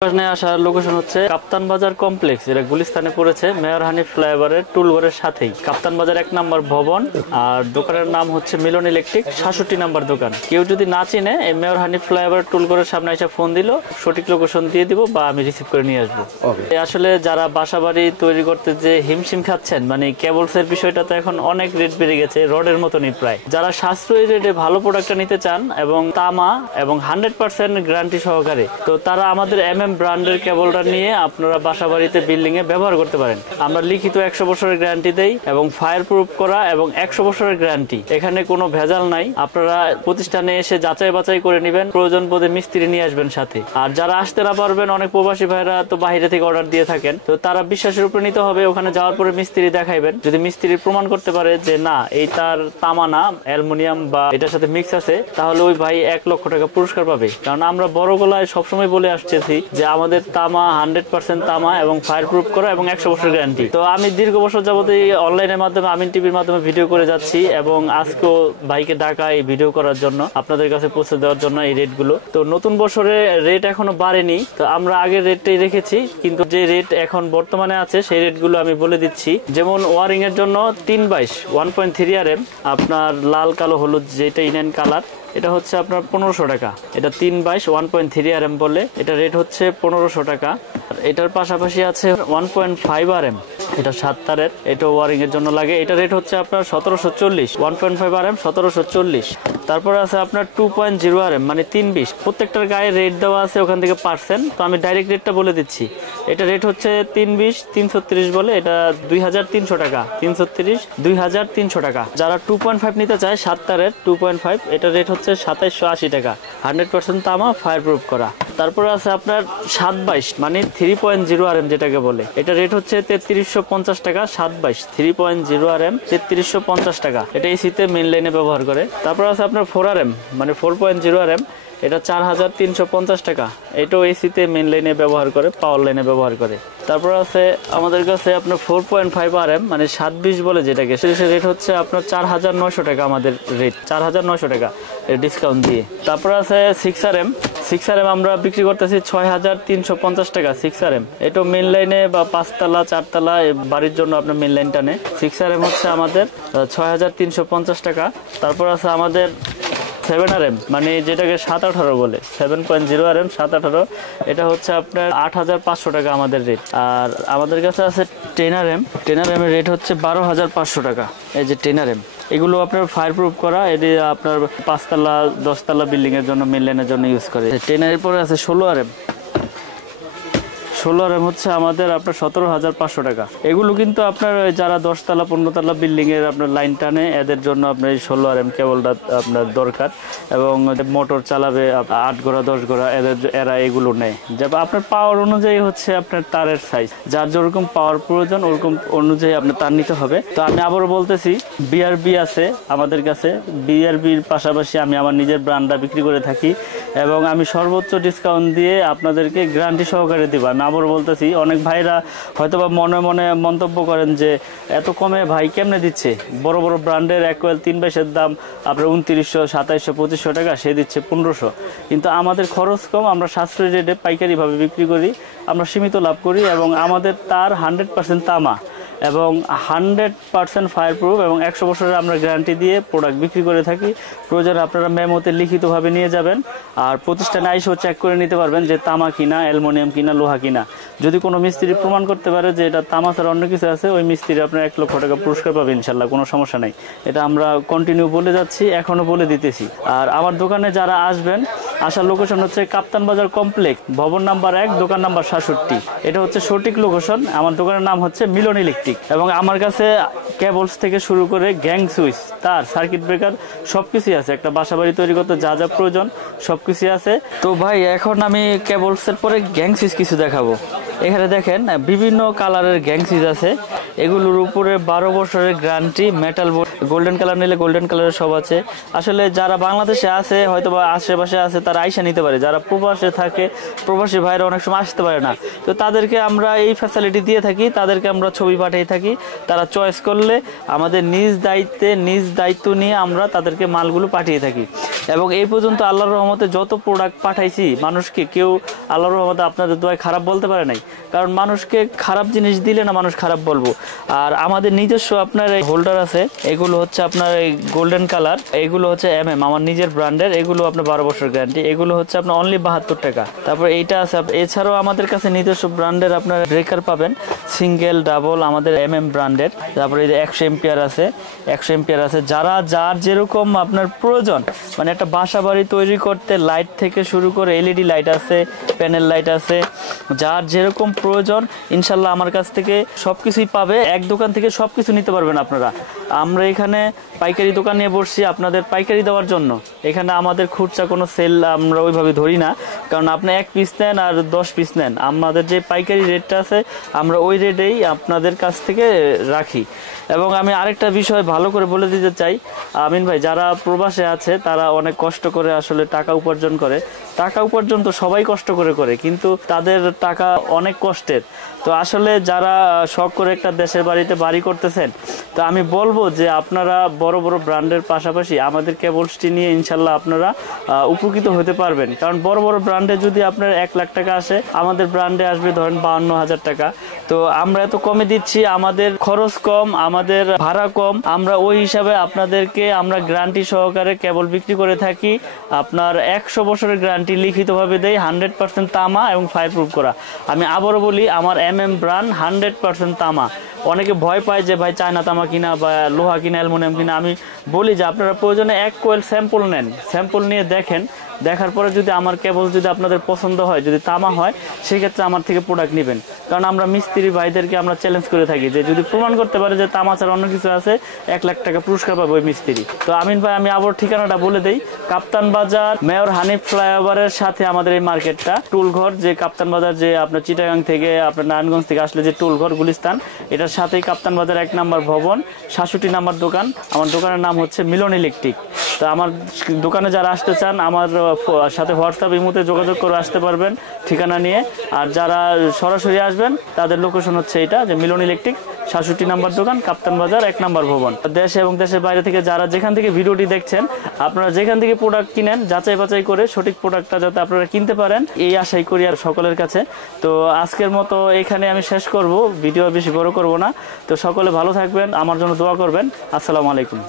আসার লোকেশন হচ্ছে কাপ্তান বাজার কমপ্লেক্স, এটা গুলিস্তানে পড়েছে, মেয়র হানিফ ফ্লাইওভারের টুলঘরের সাথেই। কাপ্তান বাজার 1 নম্বর ভবন, আর দোকানের নাম হচ্ছে মিলন ইলেকট্রিক, 66 নম্বর দোকান। কেউ যদি না চিনে এই মেয়র হানিফ ফ্লাইওভার টুলঘরের সামনে এসে ফোন দিল, সঠিক লোকেশন দিয়ে দিব বা আমি রিসিভ করে নিয়ে আসবো। আসলে যারা বাসা বাড়ি তৈরি করতে যে হিমশিম খাচ্ছেন, মানে কেবলস এর বিষয়টা তো এখন অনেক রেট বেড়ে গেছে, রডের মতনই প্রায়। যারা সাশ্রয়ী রেটে ভালো প্রোডাক্টটা নিতে চান এবং তামা এবং 100% গ্যারান্টি সহকারে, তো তারা আমাদের ব্র্যান্ডের কেবলটা নিয়ে আপনারা বাসা বাড়িতে বিল্ডিং এ ব্যবহার করতে পারেন। আমরা লিখিত 100 বছরের গ্যারান্টি দেই এবং ফায়ার প্রুফ করা এবং 100 বছরের গ্যারান্টি, এখানে কোনো ভেজাল নাই। আপনারা প্রতিষ্ঠানে এসে যাচাই বাছাই করে নেবেন, প্রয়োজন বোধে মিস্ত্রি নিয়ে আসবেন সাথে। আর যারা আসতে না পারবেন, অনেক প্রবাসী ভাইরা তো বাইরে থেকে অর্ডার দিয়ে থাকেন, তো তারা বিশ্বাসের উপরে নিতে হবে। ওখানে যাওয়ার পরে মিস্ত্রি দেখাইবেন, যদি মিস্ত্রি প্রমাণ করতে পারে যে না এই তার তামা না, অ্যালুমিনিয়াম বা এটার সাথে মিক্স আছে, তাহলে ওই ভাই 1 লক্ষ টাকা পুরস্কার পাবে। কারণ আমরা বড় গলায় সবসময় বলে আসতেছি যে আমাদের তামা 100% তামা এবং ফায়ার প্রুফ করা এবং 100 বছর গ্যারান্টি। তো আমি দীর্ঘ বছর যাবত এই অনলাইনের মাধ্যমে, আমিন টিভির মাধ্যমে ভিডিও করে যাচ্ছি এবং আজকেও ভাইকে ডাকা এই ভিডিও করার জন্য, আপনাদের কাছে পৌঁছে দেওয়ার জন্য এই রেট গুলো। তো নতুন বছরে রেট এখনো বাড়েনি, তো আমরা আগের রেটটাই রেখেছি, কিন্তু যে রেট এখন বর্তমানে আছে সেই রেট গুলো আমি বলে দিচ্ছি। যেমন ওয়ারিং এর জন্য 3/22 1.3 RM, আপনার লাল কালো হলুদ যেটা ইন্ডিয়ান কালার, এটা হচ্ছে আপনার 1500 টাকা। এটা 3/22 1.3 RM বলে, এটা রেট হচ্ছে 1500 টাকা। এটার পাশাপাশি আছে 1.5 RM, এটা 7 তারের, এটা ওয়ারিং এর জন্য লাগে, এটা রেট হচ্ছে আপনার 1740। 1.5 RM 1740। তারপর আছে আপনার 2.0 RM, মানে 320। প্রত্যেকটার গায়ে রেট দেওয়া আছে ওখান থেকে পার্সেন্ট, তো আমি ডাইরেক্ট রেটটা বলে দিচ্ছি। এটা রেট হচ্ছে 320 330 বলে, এটা 2300 টাকা। 330 2300 টাকা। যারা 2.5 নিতে চায় 7 তারের 2.5, এটা রেট হচ্ছে 2780 টাকা। 100% তামা, ফায়ার প্রুফ করা। তারপরে আছে আপনার 7/22, মানে 3.0 RM যেটাকে বলে, এটা রেট হচ্ছে 3350 টাকা। 7/22 3.0 RM 3350 টাকা। এটা এসিতে মেইন লাইনে ব্যবহার করে। তারপর আছে আপনার 4 RM, মানে 4.0 RM, এটা 4350 টাকা। এটাও এসিতে মেইন লাইনে ব্যবহার করে, পাওয়ার লাইনে ব্যবহার করে। তারপর আছে আমাদের কাছে আপনার 4.5 RM, মানে 720 বলে যেটাকে, সেটা রেট হচ্ছে আপনার 4900 টাকা। আমাদের রেট 4900 টাকা ডিসকাউন্ট দিয়ে। তারপর আছে 6 RM। 6 RM আমরা বিক্রি করতেছি 6350 টাকা। 6 RM এটা মেইন লাইনে বা 5 তলা 4 তলা বাড়ির জন্য আপনার মেইন লাইন টানে। 6 RM হচ্ছে আমাদের 6350 টাকা। তারপর আছে আমাদের 7 RM, মানে যেটাকে 718 বলে, 7.0 RM 718, এটা হচ্ছে আপনার 8500 টাকা আমাদের রেট। আর আমাদের কাছে আছে 10 RM। 10 RM এর রেট হচ্ছে 12500 টাকা। এই যে 10 RM, এগুলো আপনার ফায়ার প্রুফ করা, এটি আপনার 5 তলা 10 তলা বিল্ডিং এর জন্য, মেইন লাইনের জন্য ইউজ করে। 10 এর পরে আছে 16 RM। 16 RM হচ্ছে আমাদের আপনার 17500 টাকা। এগুলো কিন্তু আপনার যারা 10 তলা 15 তলা বিল্ডিং এর আপনার লাইন টানে, এদের জন্য আপনার এই 16 RM কেবলটা আপনার দরকার। এবং মোটর চালাবে 8 ঘোড়া 10 ঘোড়া, এরা এগুলো নেয়। যেমন আপনার পাওয়ার অনুযায়ী হচ্ছে আপনার তারের সাইজ, যার যেরকম পাওয়ার প্রয়োজন ওরকম অনুযায়ী আপনার তার নিতে হবে। তো আমি আবারও বলতেছি, বিআরবি আছে আমাদের কাছে। বিআরবির পাশাপাশি আমি আমার নিজের ব্র্যান্ডটা বিক্রি করে থাকি এবং আমি সর্বোচ্চ ডিসকাউন্ট দিয়ে আপনাদেরকে গ্যারান্টি সহকারে দিব। আমি আবার বলতেছি, অনেক ভাইরা হয়তোবা মনে মনে মন্তব্য করেন যে এত কমে ভাই কেমনে দিচ্ছে, বড় বড় ব্র্যান্ডের 1 কোয়েল 3/22 দাম আপনার 2900 2700 2500 টাকা, সে দিচ্ছে 1500। কিন্তু আমাদের খরচ কম, আমরা সাশ্রয়ী রেটে পাইকারি ভাবে বিক্রি করি, আমরা সীমিত লাভ করি এবং আমাদের তার 100% তামা এবং 100% ফায়ার প্রুফ এবং 100 বছরের আমরা গ্যারান্টি দিয়ে প্রোডাক্ট বিক্রি করে থাকি। প্রয়োজনে আপনারা মেমোতে লিখিতভাবে নিয়ে যাবেন, আর প্রতিষ্ঠানে আইসেও চেক করে নিতে পারবেন যে তামা কিনা, অ্যালুমিনিয়াম কিনা, লোহা কিনা। যদি কোনো মিস্ত্রি প্রমাণ করতে পারে যে এটা তামা ছাড়া অন্য কিছু আছে, ওই মিস্ত্রি আপনার 1 লক্ষ টাকা পুরস্কার পাবে ইনশাল্লাহ, কোনো সমস্যা নাই। এটা আমরা কন্টিনিউ বলে যাচ্ছি, এখনো বলে দিতেছি। আর আমার দোকানে যারা আসবেন, আসার লোকেশন হচ্ছে কাপ্তান বাজার কমপ্লেক্স, ভবন নাম্বার 1, দোকান নাম্বার 67। এটা হচ্ছে সঠিক লোকেশন। আমার দোকানের নাম হচ্ছে মিলন ইলেকট্রিক এবং আমার কাছে কেবলস থেকে শুরু করে গ্যাং সুইচ, তার, সার্কিট ব্রেকার সবকিছু আছে। একটা বাসা বাড়ি তৈরি করতে যা যা প্রয়োজন সবকিছু আছে। তো ভাই এখন আমি কেবলস এর পরে গ্যাং সুইচ কিছু দেখাবো। এখানে দেখেন বিভিন্ন কালারের গ্যাংসিজ আছে, এগুলোর উপরে 12 বছরের গ্যারান্টি, মেটাল গোল্ডেন কালার নিলে গোল্ডেন কালারের সব আছে। আসলে যারা বাংলাদেশে আছে হয়তো বা আশেপাশে আছে তারা আইসা নিতে পারে, যারা প্রবাসে থাকে প্রবাসী ভাইরা অনেক সময় আসতে পারে না, তো তাদেরকে আমরা এই ফ্যাসিলিটি দিয়ে থাকি, তাদেরকে আমরা ছবি পাঠিয়ে থাকি, তারা চয়েস করলে আমাদের নিজ দায়িত্ব নিয়ে আমরা তাদেরকে মালগুলো পাঠিয়ে থাকি। এবং এই পর্যন্ত আল্লাহর রহমতে যত প্রোডাক্ট পাঠাইছি মানুষকে, কেউ আল্লাহর রহমতে আপনাদের দোয়ায় খারাপ বলতে পারে নাই, কারণ মানুষকে খারাপ জিনিস দিলে না মানুষ খারাপ বলবো। আর আমাদের নিজস্ব আপনার এই হোল্ডার আছে, এগুলো হচ্ছে আপনার এই গোল্ডেন কালার, এগুলো হচ্ছে আমার নিজের ব্র্যান্ডের, এগুলো আপনার 12 বছর গ্যারান্টি, এগুলো হচ্ছে আপনার অনলি 72 টাকা। তারপর এইটা আছে, এছাড়াও আমাদের কাছে নিজস্ব ব্র্যান্ডের আপনার ব্রেকার পাবেন, সিঙ্গেল ডাবল আমাদের ব্র্যান্ডের। তারপরে এই 100 এম্পিয়ার আছে, 100 এম্পিয়ার আছে, যার যেরকম আপনার প্রয়োজন, মানে একটা বাসা বাড়ি তৈরি করতে লাইট থেকে শুরু করে এলইডি লাইট আছে, প্যানেল লাইট আছে, যার যেরকম প্রয়োজন ইনশাল্লাহ আমার কাছ থেকে সবকিছুই পাবে। এক দোকান থেকে সবকিছু নিতে পারবেন আপনারা। আমরা এখানে পাইকারি দোকান নিয়ে বসছি আপনাদের পাইকারি দেওয়ার জন্য। এখানে আমাদের খুচরা কোনো সেল আমরা ওইভাবে ধরি না, কারণ আপনি 1 পিস নেন আর 10 পিস নেন, আমাদের যে পাইকারি রেটটা আছে আমরা ওই রেটেই আপনাদের কাছ থেকে রাখি। এবং আমি আরেকটা বিষয় ভালো করে বলে দিতে চাই, আমিন ভাই, যারা প্রবাসে আছে তারা অনেক কষ্ট করে আসলে টাকা উপার্জন করে, টাকা উপার্জন তো সবাই কষ্ট করে, কিন্তু তাদের টাকা অনেক কষ্টের। তো আসলে যারা শখ করে একটা দেশের বাড়িতে বাড়ি করতেছেন, তো আমি বলবো যে আপনারা বড় বড় ব্র্যান্ডের পাশাপাশি আমাদের কেবলসটি নিয়ে ইনশাল্লাহ আপনারা উপকৃত হতে পারবেন। কারণ বড় বড় ব্র্যান্ডে যদি আপনার 1 লাখ টাকা আসে, আমাদের ব্র্যান্ডে আসবে ধরেন 52,000 টাকা। তো আমরা এত কমে দিচ্ছি, আমাদের খরচ কম, আমাদের ভাড়া কম, আমরা ওই হিসাবে আপনাদেরকে আমরা গ্যারান্টি সহকারে কেবল বিক্রি করে থাকি। আপনার 100 বছরের গ্যারান্টি লিখিতভাবে দেই, 100% তামা এবং ফায়ার প্রুফ করা। আমি আবারও বলি, আমার ব্র্যান্ড 100% তামা। অনেকে ভয় পায় যে ভাই চায়না তামা কিনা বা লোহা কিনা, অ্যালুমিনিয়াম কিনা। আমি বলি যে আপনারা প্রয়োজনে 1 কোয়েল স্যাম্পল নেন, স্যাম্পল নিয়ে দেখেন, দেখার পরে যদি আমার কেবল যদি আপনাদের পছন্দ হয়, যদি তামা হয়, সেক্ষেত্রে আমার থেকে প্রোডাক্ট নেবেন। কারণ আমরা মিস্ত্রি ভাইদেরকে আমরা চ্যালেঞ্জ করে থাকি যে যদি প্রমাণ করতে পারে যে তামা ছাড়া অন্য কিছু আছে, 1 লাখ টাকা পুরস্কার পাবে ওই মিস্ত্রি। তো আমিন ভাই, আমি আবার ঠিকানাটা বলে দেই, কাপ্তান বাজার মেয়র হানিফ ফ্লাইওভারের সাথে আমাদের এই মার্কেটটা, টুলঘর, যে কাপ্তান বাজার যে আপনার চিটাগাং থেকে আপনার নারায়ণগঞ্জ থেকে আসলে যে টুলঘর গুলিস্তান, এটার সাথেই কাপ্তান বাজার 1 নম্বর ভবন, 67 নম্বর দোকান। আমার দোকানের নাম হচ্ছে মিলন ইলেকট্রিক। তো আমার দোকানে যারা আসতে চান আমার সাথে হোয়াটসঅ্যাপ ইমোতে যোগাযোগ করে আসতে পারবেন ঠিকানা নিয়ে। আর যারা সরাসরি আসবেন তাদের লোকেশন হচ্ছে এটা, যে মিলন ইলেকট্রিক, 67 নম্বর দোকান, কাপ্তান বাজার 1 নম্বর ভবন। দেশে এবং দেশের বাইরে থেকে যারা যেখান থেকে ভিডিওটি দেখছেন, আপনারা যেখান থেকে প্রোডাক্ট কিনেন যাচাই বাছাই করে সঠিক প্রোডাক্টটা যাতে আপনারা কিনতে পারেন, এই আশাই করি আর সকলের কাছে। তো আজকের মতো এখানে আমি শেষ করব, ভিডিও বেশি বড় করব না। তো সকলে ভালো থাকবেন, আমার জন্য দোয়া করবেন। আসসালামু আলাইকুম।